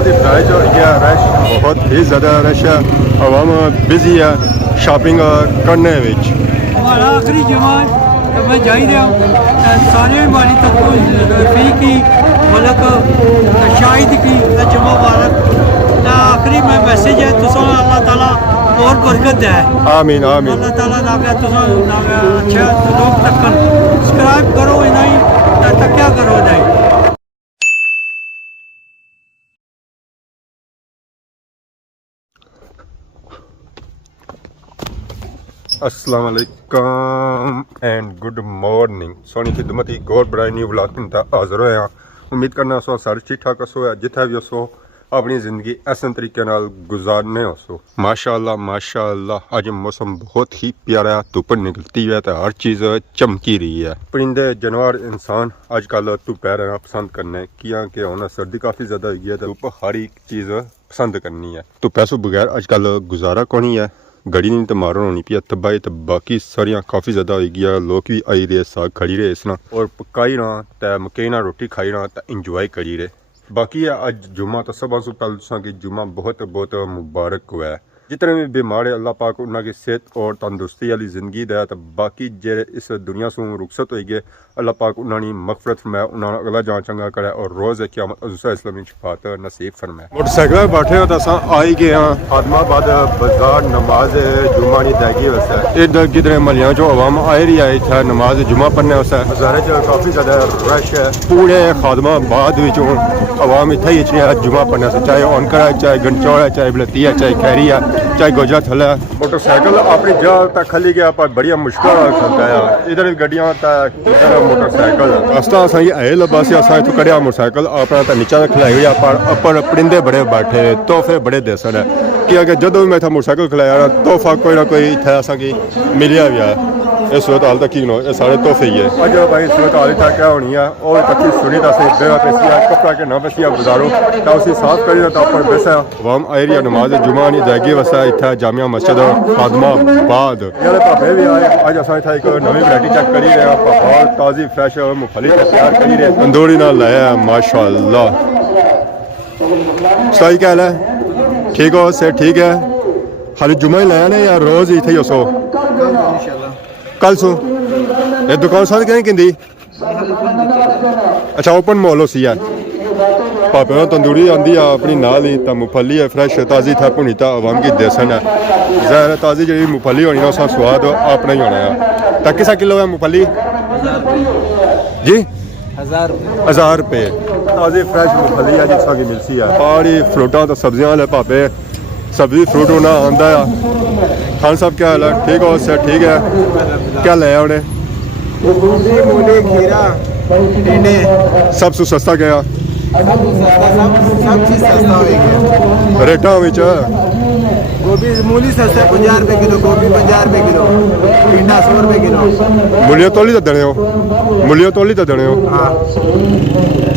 की प्राइस और ये रश बहुत ही ज़्यादा रश है आवाम बिजी है शॉपिंग करने विच हमारा आखिरी जमा मैं जा ही रहा सारे माली तक रफ़ी की मलक शाहिद की जमा मुबारक आखिरी में मैसेज है तुम अल्लाह ताला और बरकत है आमीन आमीन अल्लाह ताला ना अच्छा लोग तकन सब्सक्राइब करो नहीं तक्या करो नहीं अस्सलाम वालेकुम एंड गुड मॉर्निंग सोनी खिदमत ही गौर बड़ा न्यू व्लॉग में हाजिर होया उम्मीद करना सो सारे ठीक ठाक हसो जिथे भी हसो अपनी ज़िंदगी ऐसे तरीके नाल गुजारने हसो माशाअल्लाह आज मौसम बहुत ही प्यारा है धुप निकलती है तो हर चीज़ चमकी रही है परिंदे जानवर इंसान आजकल धुप रहना पसंद करने क्योंकि होना सर्दी काफ़ी ज़्यादा हुई है तो धुप हर एक चीज़ पसंद करनी है तो पैसों बगैर आजकल गुजारा कौन है गड़ी नहीं तो मारो होनी पी तबाही तो बाकी सारिया काफ़ी ज़्यादा हो गया लोग भी आई रहे साग खड़ी रहे इसना और पकाई ना तो मकई ना रोटी खाई ना तो इंजॉय करी रहे बाकी है अज जुम्मा तो सब से पहले तुसा कि जुम्मा बहुत बहुत मुबारक हुआ है जितने भी बीमार है अल्लाह पाक उन्होंने सेहत और तंदुरुस्ती वाली ज़िंदगी दे तो बाकी जे इस दुनिया से रुखसत हो गए अल्लाह पाक उन्होंने मगफरत फरमाए उन्होंने अगला जान चंगा करे और रोज़ क़यामत अज़ूसा इस्लामी शफात नसीब फरमाए मोटरसाइकिल बैठे हो तो आई गए हाँ आदमाबाद बाजार नमाज जुम्मा नहीं दैगी वैसे इधर किधर मलिया जो अवाम आई रही है इतना नमाज जुम्मा पढ़ने वैसे बाजार काफ़ी ज़्यादा रश है पूरे खादमाबाद अवाम इतना ही इतनी जुम्मा पढ़ने से चाहे औनकर है चाहे गंचौड़ है चाहे बलती है चाहे खैरी है चाहे गोजरा थल है मोटरसाइकिल अपनी जगह तक खली गया पर बड़ी मुश्किल खलता है इधर गड्डियां मोटरसाइकिल रास्ता असा आए लब्बा से असा इतों कढ़िया मोटरसाइकिल अपना तो नीचा खिलाई हुई पर अपर परिंदे बड़े बैठे तोहफे बड़े दे सन कि जदों भी मैं इतना मोटरसाइकिल खिलाया तोहफा कोई ना कोई इतना असा मिलिया भी है इस सूरत हाल तक ये सारे तोहफे ही है अज भाई सूरत हाल तक क्या होनी है और तक सुनी दस बेवा पेसिया कपड़ा के ना बसिया गुजारो तो उसी साफ करी तो पर बेसा वाम आयरिया नमाज जुमा नहीं दैगी वसा इतना जामिया मस्जिद खादमाबाद भापे भी आए अज अस इतना एक नवी वैरायटी चेक करी रहे बहुत ताज़ी फ्रैश मूंगफली तैयार करी रहे तंदूरी ना लाया माशाअल्लाह सही क्या है ठीक हो से ठीक है खाली जुमा ही लाया ना या रोज़ ही थे सो कल सो ये दुकान साथ कहीं कि अच्छा ओपन मॉल सी है भापे तंदूरी आँदी है अपनी नाल ही तो मूंगफली है फ्रैश ताज़ी था भुनी तो अवाम की देसन है ज़ाहिर ताज़ी जी मूंगफली होनी है उसका स्वाद अपना ही होना है तो किस किलो है मूंगफली जी 1000 रुपये ताज़ी फ्रैश मूंगफली है जिस की मिलती है सारी फ्रूटा तो सब्जियां वाले भापे सब्जी फ्रूट होना आंदा है खान साहब क्या हाल है ठीक हो सर ठीक है क्या लाया उन्हें सब सस्ता गया रेटा गोभी मूली सस्ता 50 रुपए किलो गोभी 50 रुपए किलो टिंडा 100 रुपए किलो मूलियों तोली तो देने हो मूलियों तोली तो देने हो हाँ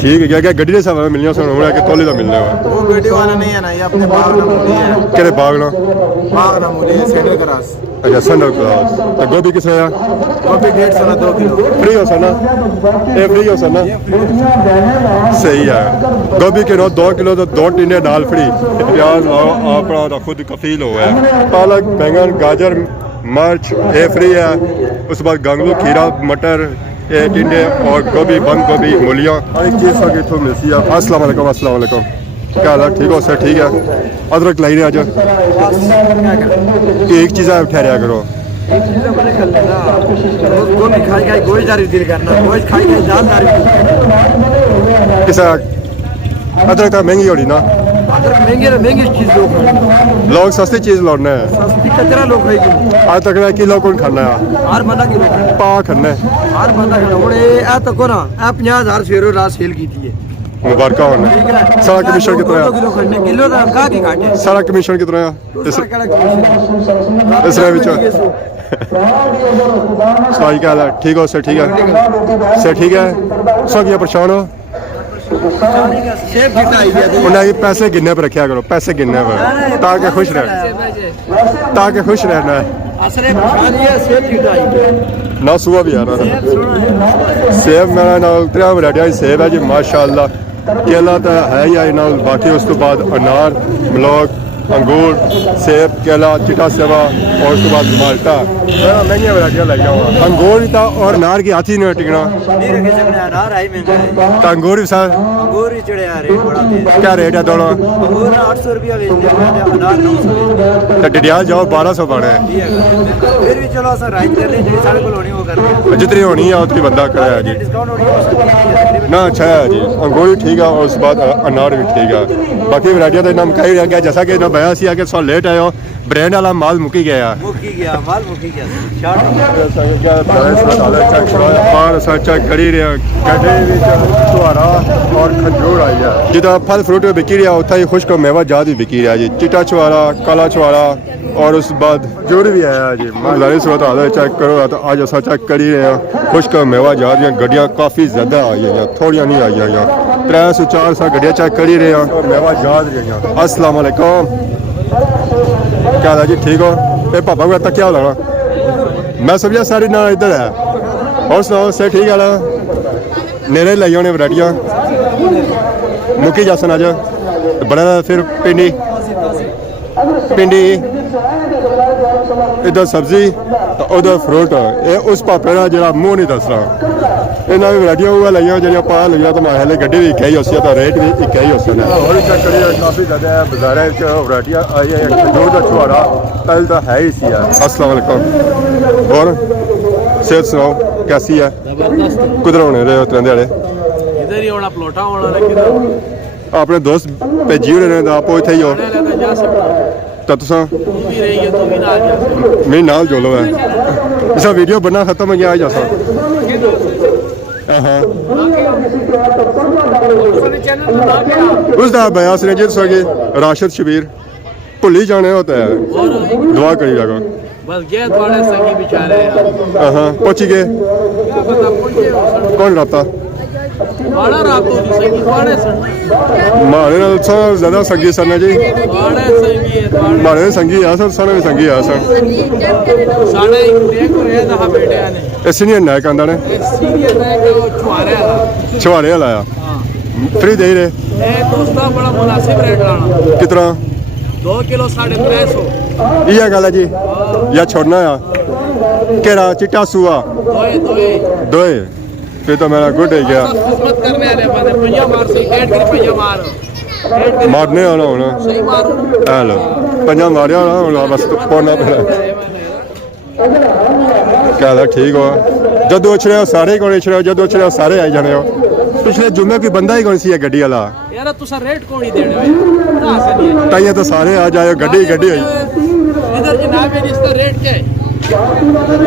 ठीक है क्या क्या गड्डी सब मिलने सुन के तोली तो मिलने हो वो गड्डी वाला नहीं है ना ये अपने बाग ना मूली है केरे बाग ना मूली है सेंटर क्रॉस अच्छा सेंटर क्रॉस तो गोभी किस है गोभी 150 ना 2 किलो फ्री हो सना ये फ्री हो सना सही है गोभी के 2 किलो तो 2 टिंडे दाल फ्री प्याज अपना तो खुद कफील हुआ है पालक बैंगन गाजर मिर्च ये फ्री है उसके बाद गंगलू खीरा मटर ये टिंडे और गोभी बंद गोभी मूलियाँ हर एक चीज़ की इतों मिलती है अस्सलाम वालेकुम क्या हाल है ठीक हो सर ठीक है अदरक लाई रहे आज एक चीज़ ठहरिया करो किसा अदरक तो महंगी होनी ना महंगी चीज लोग सस्ती चीज़ लौटना है कचरा लोग आज तक किलो कौन खाना है हर बंदा किलो पा खाना हर बंदा खाना हूँ तको ना 50,000 शेरों रात सेल की थी मुबारक होना सारा कमीशन कितना सारा कमीशन कितना इस सही क्या है ठीक हो सर ठीक है सब ये परेशान हो उन्हें पैसे गिनने पर रखा करो पैसे गिनने पर ताकि खुश रहना है ना सुबह भी आ रहा सेब मेरा ना 3 वैरायटियां सेब है जी माशाअल्लाह केला तो है ही है नाल, बाकी उस तो बाद अनार, मलोक, अंगूर, सेब, केला, चिटा सेवा और उसके बाद माल्टा। महंगिया वैरायटियाँ लाई जाऊँ। अंगूर भी था और अनार की हाथी नहीं टिकना। नहीं रखे सकने, अनार आई महंगा है। तो अंगूर भी सर अंगूर भी चढ़े आ रहे हैं, बड़ा तेज। क्या रेट है दोनों? अंगूर ना 800 रुपया बेचते हैं, अनार 900 बेचते हैं। तो डिडियाल जाओ 1200 बने। फिर भी चलो सर राइट कर ले, जी साढ़े को होनी वो कर रहे हैं। जितनी होनी है उतनी बंदा कराया जी। डिस्काउंट होनी हो सकती है ना अच्छा है जी, अंगूर भी ठीक है और उसके बाद अनार भी ठीक है। बाकी वैरायटियाँ तो नाम कही रह गया, जैसा कि ना बया सी आके सो लेट आयो, ब्रांड वाला माल मुकी गया। मुक्की गया माल, मुक्की गया शार्ट चेक करी रहा गड्ढे छुहारा और खजूर आई है। जिदा फल फ्रूट बिकी रहा उत्था ही खुश्क मेवा जाद भी बिकी रहा जी। चिट्टा छुहारा, काला छुहारा और उस बाद जोड़ भी आया जी। गुजारी सूरत हाल चेक करो तो आज असा चेक करी रहे हैं खुश्क मेवा जाद दियाँ गड्डियाँ काफ़ी ज़्यादा आई हैं, थोड़ियाँ नहीं आई हैं। 3 से 4 सा गड्डियाँ चेक करी रहे हैं, मेवा जाद रही हैं। अस्सलाम वालेकुम, क्या हाल है जी, ठीक हो? ये पापा को तक क्या हो लगा? मैं समझा सारी ना इधर है। और सुनाओ से ठीक है ना? नेरे लाई होने वैरायटियाँ मुकी जासन अज बड़ा फिर पिंडी पिंडी इधर सब्जी तो उधर फ्रूट। ये उस पापे का जरा मूँह नहीं दसना। इन्होंने वैरायटियाँ वो लाइया जो पता लगे तो मैं हले गड्डी भी इक्का ही उसी तो रेट भी इक्का ही उसी और चेक करिए काफ़ी ज़्यादा बाजार वैरायटियाँ आई है। खजूर का छुहारा कल तो है ही सी है। अस्सलाम वालेकुम, और सेहत सुनाओ कैसी है? कुधर होने रहे हो तिरंदे वाले? इधर ही होना, प्लॉटा होना, लेकिन अपने दोस्त भेजी होने ने आप इत्थे ही हो जा सकता तो तुसां भी रही है तो भी ना जा सकता। मेरे नाल जोलो है इस वीडियो बनना खत्म हो गया जैसा। हाँ उसका बयास ने जिस वगे राशिद शबीर भुली जाने होता है, दुआ करी जाओ। बस गए थोड़े संगी बेचारे, हाँ पहुंची गए। क्या पता पहुंचे कौन रहा? बड़ा रात हो जी संगी थोड़े सन मारे नाल सब ज्यादा संगी सन जी। थोड़े संगी है, थोड़े मारे संगी है सर, सारे भी संगी है सर। साढ़े एक रहे ना बेटे ने ਇਹ ਸੀਨੀਅਰ ਨਾਇਕ ਆਂਦਾ ਨੇ सीनियर है कि वो छुआरे वाला। ਛੁਹਾਰੇ ਵਾਲਾ ਆ ਫ੍ਰੀ ਦੇ ਰਹੇ ए दोस्ता बड़ा मुनासिब रेट लाना, ਕਿਸ ਤਰ੍ਹਾਂ 2 किलो 350। ਇਹ ਗੱਲ ਹੈ ਜੀ ਜਾਂ ਛੋੜਨਾ ਆ ਕਿਹੜਾ ਚਿੱਟਾ ਸੂਆ दोए ਦੋਏ ਫਿਰ ਤਾਂ ਮੇਰਾ ਗੁੱਡ ਹੋ ਗਿਆ। खिदमत करने वाले बंदे पंजा मार से 1.5 की पंजा मार ਮਾਰਨੇ ਵਾਲਾ ਹੁਣ सही मारो। ਆ ਲੋ ਪੰਜਾਂ ਮਾਰਿਆ ਹੁਣ ਬਸ ਪੌਣਾ ਪੈਣਾ कहला ठीक हो। जदों उछड़े सारे कौन उछड़े, जदों उछड़े सारे आई जाने हो। पिछले जुम्मे कोई बंदा ही कौन सी है गड्डी वाला यार तुसा रेट कौन ही देने भाई ना से नहीं है। ताइया तो सारे आ जाए गड्डी गड्डी हुई। इधर जनाब है इसका रेट क्या है?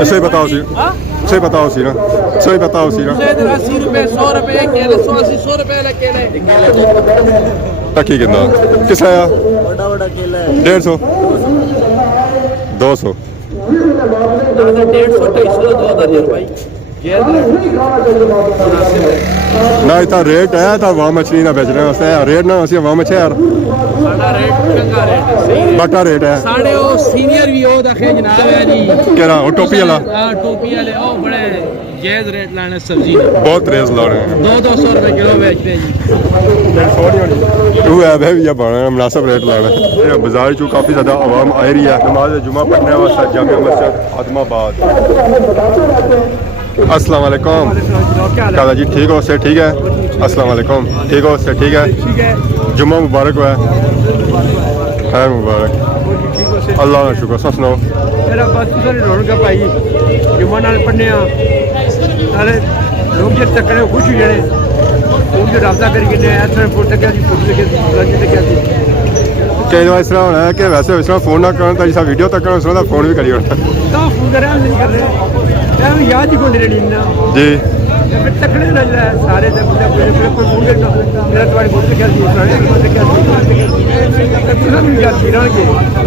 ऐसे ही बताओ सी, हां सही बताओ सी ना, सही बताओ सी ना। इधर 80 रुपए 100 रुपए केले 100 रुपए वाले केले टकी कितना किस आया? बड़ा बड़ा केला है 150 200 150 250 दो दर्जन भाई ये ना इतना रेट है तो वहाँ मछली ना बेचने वास्ते रेट ना उसी वहाँ मछली यार साडा रेट चंगा रेट है, सही रेट बटा रेट है। साडे ओ सीनियर भी हो दखे जनाब है जी कह रहा वो टोपी वाला हां टोपी वाले ओ बड़े जायज रेट लाने सब्जी बहुत रेस ला रहे हैं 200 रुपए किलो बेच रहे जी। तू है भाई ये बना मुनासिब रेट लाना है। बाजार चो काफ़ी ज़्यादा आवाम आ रही है नमाज जुमा पढ़ने वास्ते जामिया मस्जिद आदमाबाद। अस्सलाम वालेकुम, क्या हाल है जी, ठीक हो? से ठीक है। अस्सलाम वालेकुम, ठीक हो? से ठीक है। जुम्मा मुबारक हुआ खैर मुबारक। अल्लाह का शुक्र। सुनाओ मेरा बस सारी रौनक भाई जुम्मा नाल पढ़ने सारे लोग जे तकड़े खुश हो जाने लोग जो राबता करी गए ऐसा फोन तक जी फोन लगे लगे तक जी कई बार इस तरह होना है कि वैसे इस तरह फोन ना करना तो जिस वीडियो तक करना उस तरह फोन भी करी होना तो फोन कर रहे नहीं कर रहे मैं याद ही कोई नहीं ना जी। फिर तकड़े ना सारे जब कोई फोन करना मेरा तुम्हारे फोन से क्या जी पुराने फोन से क्या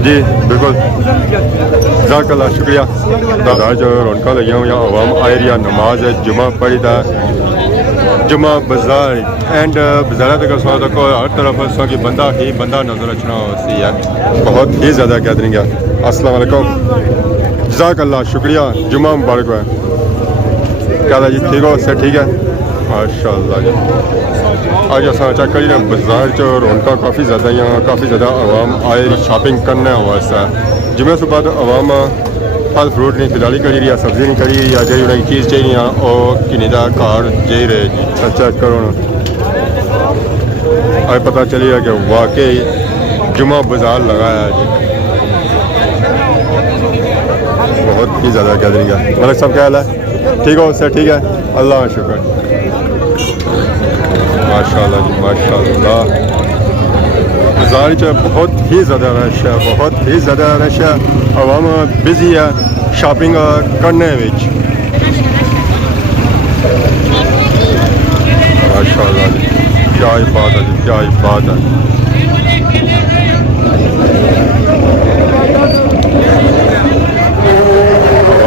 जी बिल्कुल जज़ाकल्लाह शुक्रिया। दादा जो रौनक लगी हुई आवाम आई रही है नमाज है जुमा पढ़ी था जुमा बाजार एंड बाजार तक सौ तक हर तरफ सौ की बंदा नजर अचना होती है बहुत ही ज़्यादा गैदरिंग है। अस्सलाम वालेकुम, जज़ाकल्लाह शुक्रिया। जुमा मुबारक है। क्या जी ठीक हो? से ठीक है। माशाअल्लाह जी अज अस चेक करी बाजार च रौनक काफ़ी ज़्यादा ही काफ़ी ज़्यादा आवाम आए शॉपिंग करने वास्ते जिमें सुबह तो आवाम फल फ्रूट नहीं खरीदारी करी रही है सब्जी नहीं करी रही है जी उन्हें चीज़ चाहिए और किन्नी का घर जी रहे जी चेक करो अज पता चली है कि वाकई जुमा बाजार लगाया है जी बहुत ही ज़्यादा गैदरिंग है मलिक साहब क्या हाल है ठीक हो उससे ठीक है अल्लाह का शुक्र माशाल्लाह जी माशाल्लाह बाजार च बहुत ही ज़्यादा रश है बहुत ही ज़्यादा रश है आवाम बिजी है शॉपिंग करने विच माशाल्लाह जी क्या ही बात है जी क्या ही बात है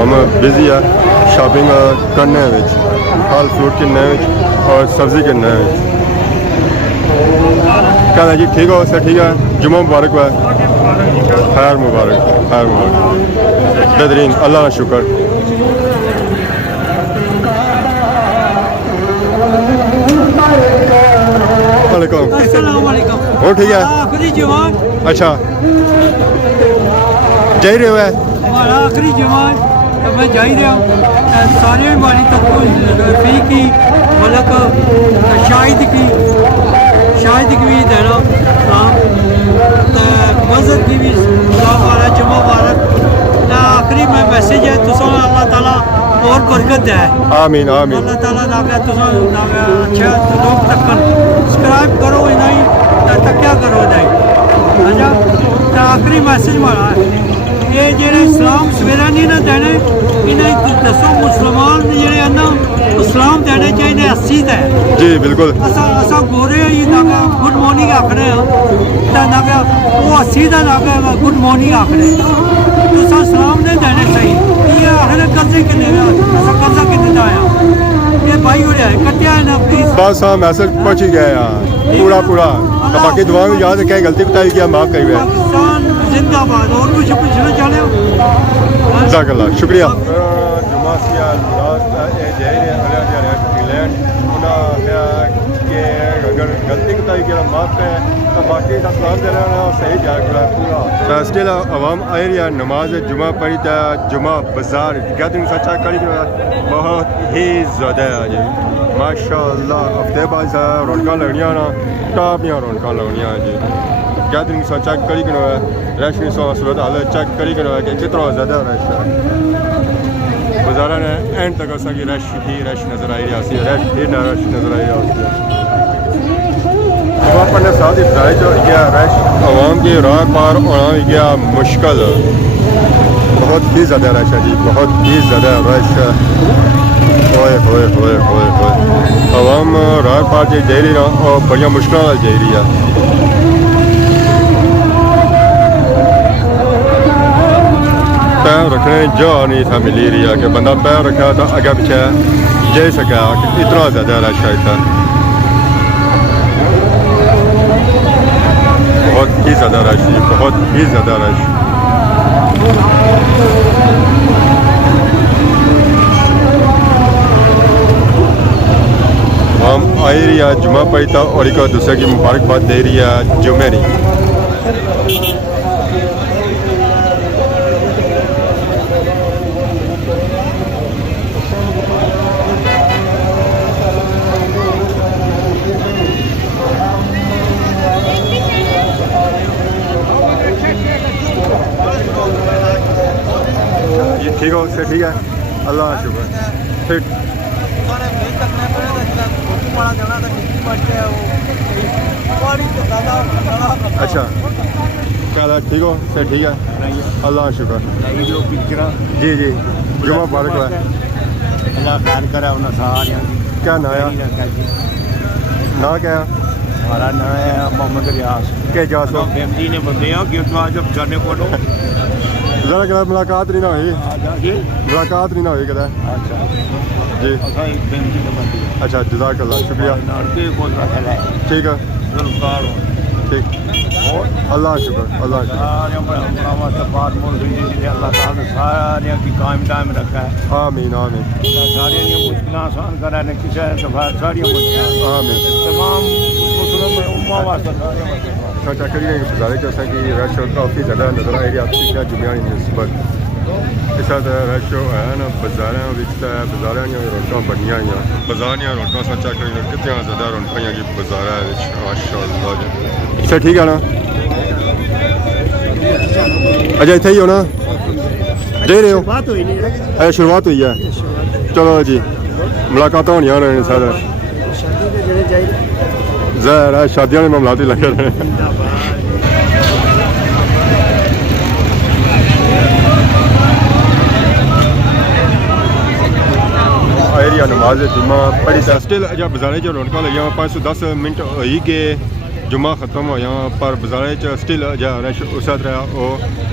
आवाम बिजी है शॉपिंग करने विच फल फ्रूट किन्ने विच और सब्जी किन्ने विच कहना जी ठीक हो सर ठीक है जुम्मा मुबारक हुआ खैर मुबारक बेहतरीन अल्लाह का शुक्र वालेकुम अस्सलाम वालेकुम हो ठीक है आखिरी जवान अच्छा जाई रहे हो है हमारा आखिरी जवान तो मैं जा ही रहा हूँ सारे हमारी तबको फी की मलक शाहिद की भी देना मस्जिद की भी मुबारक जुम्मा मुबारक आखिरी में मैसेज है तुम अल्लाह ताला और बरकत है आमीन आमीन अल्लाह ताला ना तुम अच्छा लोग तकन सब्सक्राइब करो इन्हें तक्या करो इन्हें अच्छा आखिरी मैसेज मारा है ये जेड़े इस्लाम सवेरा नहीं ना देने इन्हें दसो मुसलमान जेड़े हैं ना इस्लाम देने चाहिए 80 है जी बिल्कुल असा गोरे ही ना गुड मॉर्निंग आखने ना वो 80 का ना गुड मॉर्निंग आखने तो सलाम नहीं देने चाहिए ये आखने कर्जे किन्ने असा कर्जा किन्ने का आया ये भाई हो रहा है कटिया है ना प्लीज बस हाँ मैसेज पहुँच ही गया यार पूरा तो बाकी दुआ में याद रखें गलती बताई किया माफ़ करिए पाकिस्तान जिंदाबाद और कुछ पूछना चाहते हो जज़ाकल्लाह शुक्रिया गलती बताई किया माफ़ है तो बाकी का सलाम देना सही जाएगा पूरा स्टिल आवाम आई रही है नमाज जुमा पढ़ी था जुमा बाजार गैदरिंग सच्चा करी बहुत ही ज़्यादा है जी माशाअल्लाह हफ्ते बाद रौनक लगनियाँ ना टॉप दियाँ रौनक लगनियाँ जी गैदरिंग सा चेक करी कि रश नहीं सो सूरत हाल चेक करी कि कितना ज़्यादा रश है बाजार ने एंड तक असांखे रश ही रश नज़र आई रही रश ही रश नज़र आई रही अपने साथ ही ड्राइव जो गया रश आवाम की राह पार होना गया मुश्किल बहुत ही ज़्यादा रश है जी बहुत ही ज़्यादा रश है होए होए होए होए होए आवाम राह पार जी जा रही ना और बड़िया मुश्किल जा रही है पैर रखने जगह नहीं था मिली रही है कि बंदा पैर रखा तो आगे पीछे जा सका इतना ज़्यादा रश है इतना बहुत ही ज़्यादा रश बहुत ही ज़्यादा रश हम आई रही है जुमा पढ़ी था और एक दूसरे की मुबारकबाद दे रही है जुमे नहीं ठीक हो उससे ठीक है अल्लाह का शुक्र ठीक अच्छा चलो ठीक हो उससे ठीक है अल्लाह का शुक्र जी जी जुमा मुबारक है अल्लाह खैर करे उन्हें सारे क्या नाया ना क्या हमारा नाम है मोहम्मद रियाज के जासो फैमिली ने बताया कि जब जाने को जरा कदा मुलाकात नहीं ना हुई मुलाकात नहीं ना हुई कदा अच्छा जी अच्छा जज़ाकल्लाह शुक्रिया ठीक है ठीक अल्लाह शुक्र अल्लाह शुक्र सारियों पर अपना सफात मुल्क अल्लाह ताला सारियों की कायम दायम रखा है आमीन आमीन सारियों की मुश्किल आसान करा ने किसी दफा सारियों मुश्किल आमीन तमाम मुस्लिम उम्मा वास्ते सारियों चाचा करिए गुजारे जैसा कि रश काफ़ी ज़्यादा नज़र आ रही है आपकी क्या जुम्मे की नस्बत इस रश है ना बाजारों बाजारों रौनक बनिया हुई बाजार रौनक चाचा करिए कितने ज़्यादा रौनक जी बाजार माशाअल्लाह जी अच्छा ठीक है ना अच्छा इतना ही हो ना दे रहे हो अच्छा शुरुआत हुई है चलो जी मुलाकात होनी है सर ज़ाहिर है शादियों में मामलात ही लगे रहे एरिया नमाज जुम्मा पढ़ी स्टिल अजा बाजारे च रौनक लगियां 510 मिनट होई गए जुम्मा खत्म होया पर बाजारे च स्टिल अजा रश उस तरह वो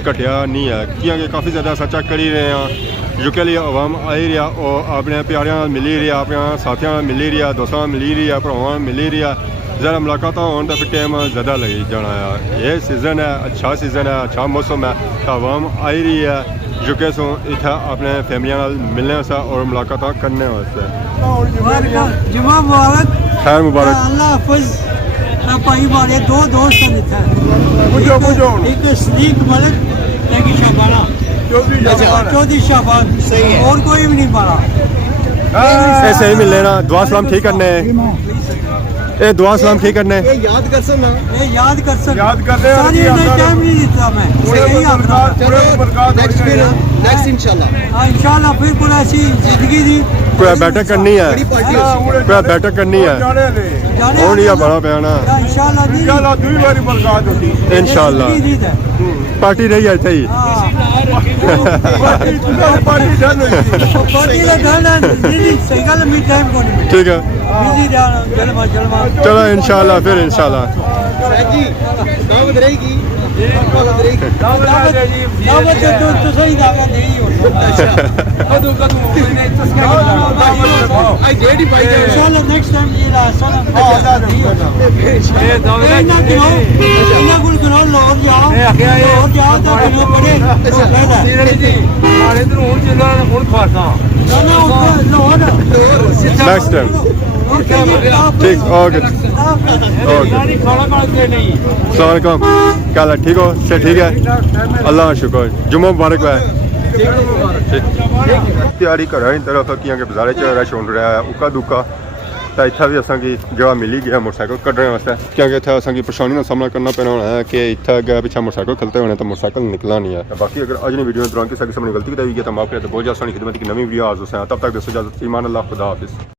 घटिया नहीं है क्योंकि काफ़ी ज़्यादा सच्चा करी रहे हैं जुके लिए आवाम आई रहा और अपने प्यारियां मिली रहा अपने साथियों मिली रहा दोस्तों मिली रहा भरावां मिली रहा ज़रा मुलाकात होने तो फिर टाइम ज़्यादा लगी जाना है ये सीज़न है अच्छा अच्छा मौसम है तो आवाम आई रही है जुके सो इतना अपने फैमिलियां मिलने वास्ते और मुलाकात करने वास्ते जुमा मुबारक खैर मुबारक अल्लाह हाफिज़ भाई हमारे दो दोस्त हैं इतना एक सदीक मलिक एक शाबाना चौधरी शाबान सही है और कोई भी नहीं मारा ऐसे ही मिल लेना दुआ सलाम ठीक करने ये दुआ सलाम ठीक करने ये याद कर सो ना ये याद कर सकते याद कर दे सारी टाइम नहीं देता मैं सही आपका चलो नेक्स्ट इंशाल्लाह हाँ इंशाल्लाह फिर कोई ऐसी जिंदगी दी कोई बैठक करनी है बड़ी पार्टी कोई बैठक करनी है जाने और नहीं बड़ा पैना इंशाल्लाह नहीं दूसरी बारी मुलाकात होती इंशाल्लाह जिंदगी दी है पार्टी रही है सही पार्टी डन हुई पार्टी का गाना नहीं सही गल मी टाइम को नहीं ठीक है बिजी जाना जलवा जलवा चलो इंशाल्लाह फिर इंशाल्लाह जी दावत रहेगी दावत रहेगी दावत तो सही दावत नहीं हो आई डेट ही पाई जाए इंशाल्लाह नेक्स्ट टाइम ये रास्ता ना ना दियो इना कुल करो लाहौर जाओ लाहौर जाओ तो बिनो पड़े मारे तो हुन चला हुन खासा ना ना लाहौर नेक्स्ट टाइम ठीक ओके खाना खाते नहीं अस्सलाम वालेकुम क्या हाल है ठीक हो से ठीक है अल्लाह का शुक्र जुम्मा मुबारक है तैयारी कर रहे हैं तरफ क्योंकि बाजारे च रश हो रहा है उका दुका तो इतना भी असांगी जगह मिली गया मोटरसाइकिल कड्ढने वास्ते क्योंकि इतना असांगी परेशानी का सामना करना पैना होना है कि इतना अगर पिछा मोटरसाइकिल खलते होने तो मोटरसाइकिल निकला नहीं है बाकी अगर अज ने वीडियो दौरान किसी किस्म की गलती की तो माफ करें तो बहुत ज़्यादा खिदमत की नवी वीडियो आज तब तक दसो इजाजत ईमान अल्लाह खुदा हाफिज़।